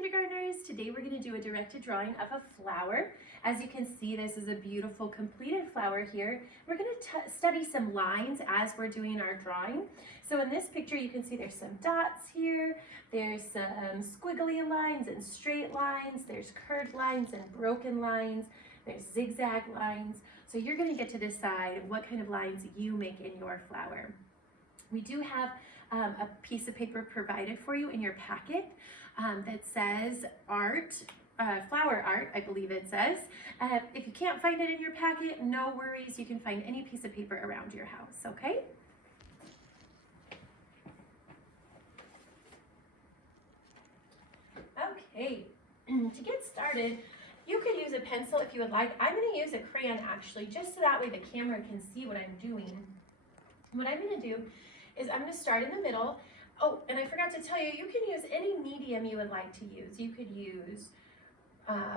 kindergartners. Today we're going to do a directed drawing of a flower. As you can see, this is a beautiful completed flower here. We're going to study some lines as we're doing our drawing. So in this picture you can see there's some dots here, there's some squiggly lines and straight lines, there's curved lines and broken lines, there's zigzag lines. So you're going to get to decide what kind of lines you make in your flower. We do have a piece of paper provided for you in your packet that says art, flower art, I believe it says. If you can't find it in your packet, no worries. You can find any piece of paper around your house, okay? Okay, to get started, you could use a pencil if you would like. I'm going to use a crayon actually, just so that way the camera can see what I'm doing. What I'm going to do is I'm going to start in the middle. Oh, and I forgot to tell you, you can use any medium you would like to use. You could use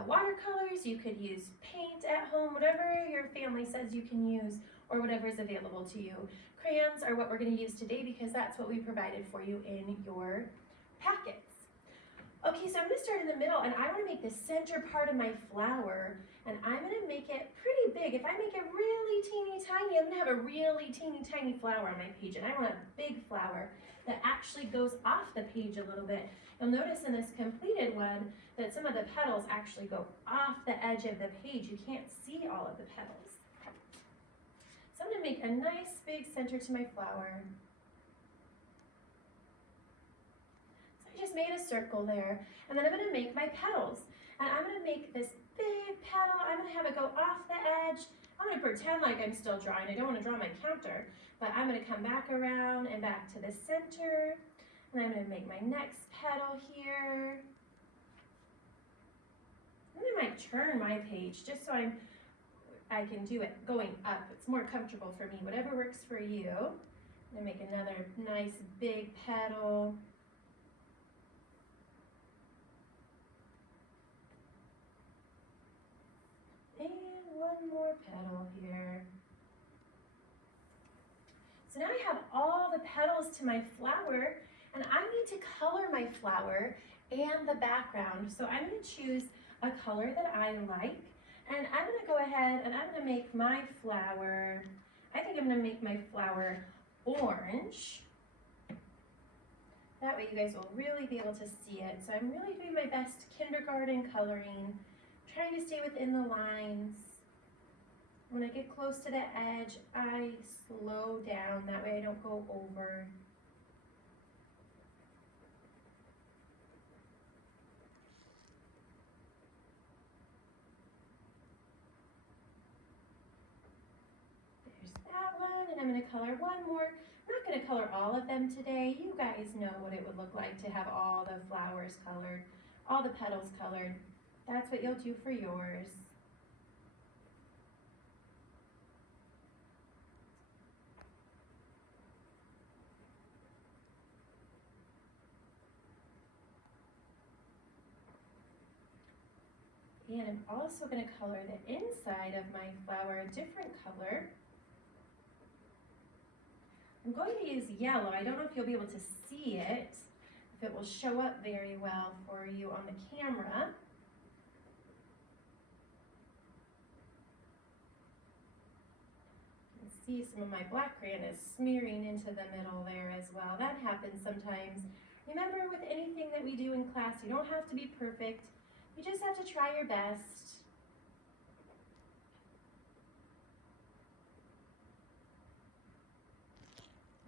watercolors, you could use paint at home, whatever your family says you can use, or whatever is available to you. Crayons are what we're going to use today because that's what we provided for you in your packets. Okay, so I'm going to start in the middle, and I want to make the center part of my flower, and I'm going to make it pretty big. If I make it really teeny tiny, I'm going to have a really teeny tiny flower on my page, and I want a big flower that actually goes off the page a little bit. You'll notice in this completed one that some of the petals actually go off the edge of the page. You can't see all of the petals. So I'm going to make a nice big center to my flower. Just made a circle there, and then I'm going to make my petals, and I'm going to make this big petal. I'm going to have it go off the edge. I'm going to pretend like I'm still drawing. I don't want to draw my counter, but I'm going to come back around and back to the center, and I'm going to make my next petal here. And I might turn my page just so I can do it going up. It's more comfortable for me. Whatever works for you. I'm going to make another nice big petal. One more petal here. So now I have all the petals to my flower, and I need to color my flower and the background. So I'm going to choose a color that I like, and I'm going to go ahead and I'm going to make my flower, I think I'm going to make my flower orange. That way you guys will really be able to see it. So I'm really doing my best kindergarten coloring, trying to stay within the lines. When I get close to the edge, I slow down. That way I don't go over. There's that one, and I'm going to color one more. I'm not going to color all of them today. You guys know what it would look like to have all the flowers colored, all the petals colored. That's what you'll do for yours. And I'm also going to color the inside of my flower a different color. I'm going to use yellow. I don't know if you'll be able to see it, if it will show up very well for you on the camera. You can see some of my black crayon is smearing into the middle there as well. That happens sometimes. Remember, with anything that we do in class, you don't have to be perfect. You just have to try your best.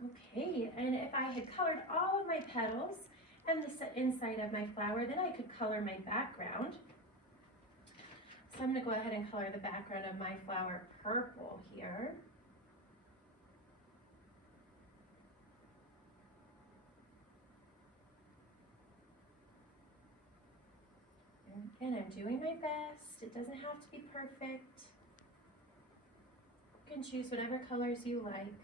Okay, and if I had colored all of my petals and the inside of my flower, then I could color my background. So I'm going to go ahead and color the background of my flower purple here. And I'm doing my best. It doesn't have to be perfect. You can choose whatever colors you like.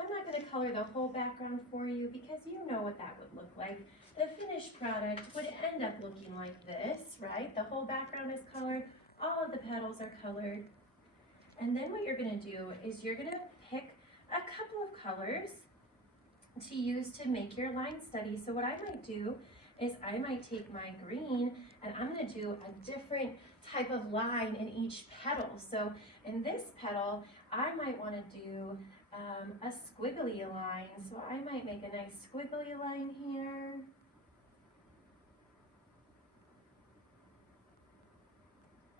I'm not going to color the whole background for you because you know what that would look like. The finished product would end up looking like this, right? The whole background is colored, all of the petals are colored. And then what you're going to do is you're going to pick a couple of colors to use to make your line study. So what I might do is I might take my green and I'm gonna do a different type of line in each petal. So in this petal, I might wanna do a squiggly line. So I might make a nice squiggly line here.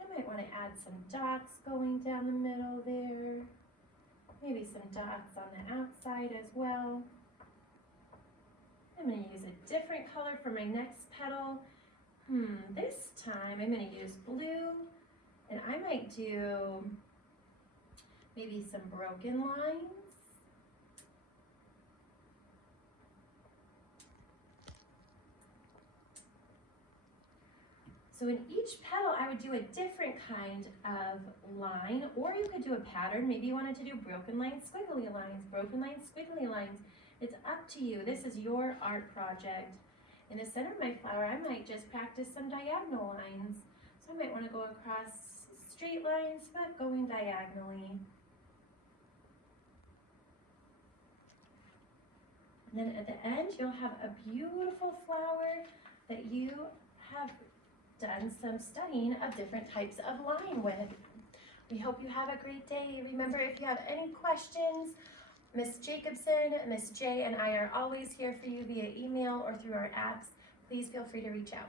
I might wanna add some dots going down the middle there. Maybe some dots on the outside as well. I'm going to use a different color for my next petal. This time I'm going to use blue, and I might do maybe some broken lines. So in each petal, I would do a different kind of line, or you could do a pattern. Maybe you wanted to do broken lines, squiggly lines, broken lines, squiggly lines. It's up to you. This is your art project. In the center of my flower, I might just practice some diagonal lines. So I might want to go across straight lines, but going diagonally. And then at the end, you'll have a beautiful flower that you have done some studying of different types of line with. We hope you have a great day. Remember, if you have any questions, Miss Jacobson, Miss J, and I are always here for you via email or through our apps. Please feel free to reach out.